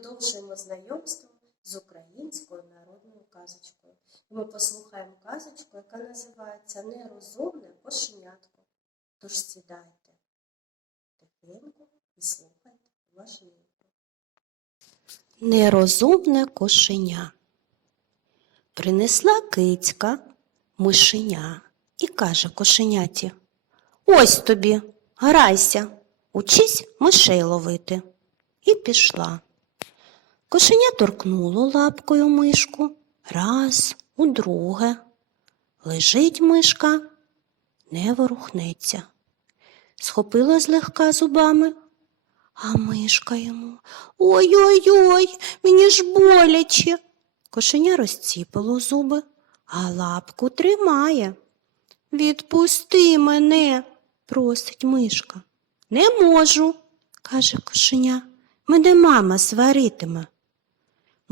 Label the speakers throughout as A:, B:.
A: Продовжуємо знайомство з українською народною казочкою. Ми послухаємо казочку, яка називається Нерозумне кошенятко. Тож сідайте тихенько і слухайте уважненько. Нерозумне кошеня. Принесла кицька мишеня і каже кошеняті: Ось тобі, грайся, учись мишей ловити. І пішла. Кошеня торкнуло лапкою мишку раз, удруге. Лежить мишка, не ворухнеться. Схопила злегка зубами, а мишка йому Ой-ой-ой, мені ж боляче. Кошеня розціпило зуби, а лапку тримає. Відпусти мене, просить мишка. Не можу, каже кошеня. Мене мама сваритиме.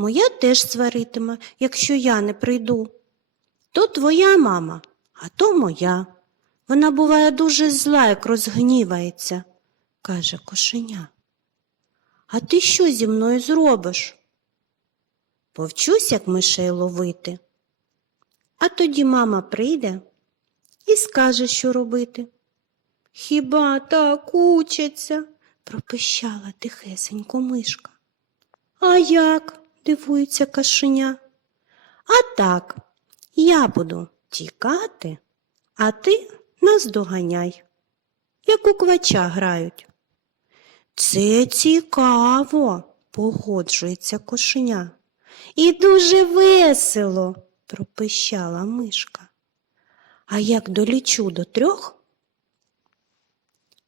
A: Моя теж сваритиме, якщо я не прийду. То твоя мама, а то моя. Вона буває дуже зла, як розгнівається, каже кошеня. А ти що зі мною зробиш? Повчусь, як мишей ловити. А тоді мама прийде і скаже, що робити. Хіба так учаться? пропищала тихесенько мишка. А як? Дивується кашеня. А так, я буду тікати, а ти нас доганяй, як у квача грають. Це цікаво, погоджується кошеня. І дуже весело, пропищала мишка. А як долічу до трьох,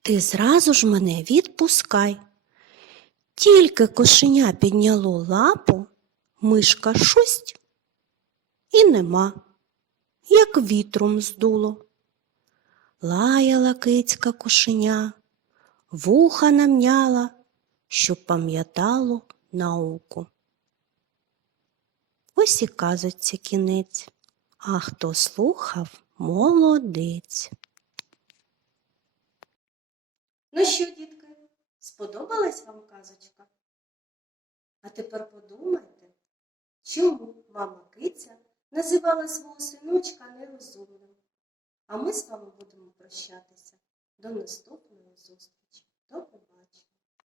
A: ти зразу ж мене відпускай. Тільки кошеня підняло лапу, мишка шусть і нема, як вітром здуло. Лаяла кицька кошеня, вуха намняла, щоб пам'ятало науку. Ось і казочці кінець, а хто слухав, молодець. Ну що, дітки, сподобалась вам казочка? А тепер подумайте, чому мама киця називала свого синочка нерозумним? А ми з вами будемо прощатися. До наступної зустрічі. До побачення.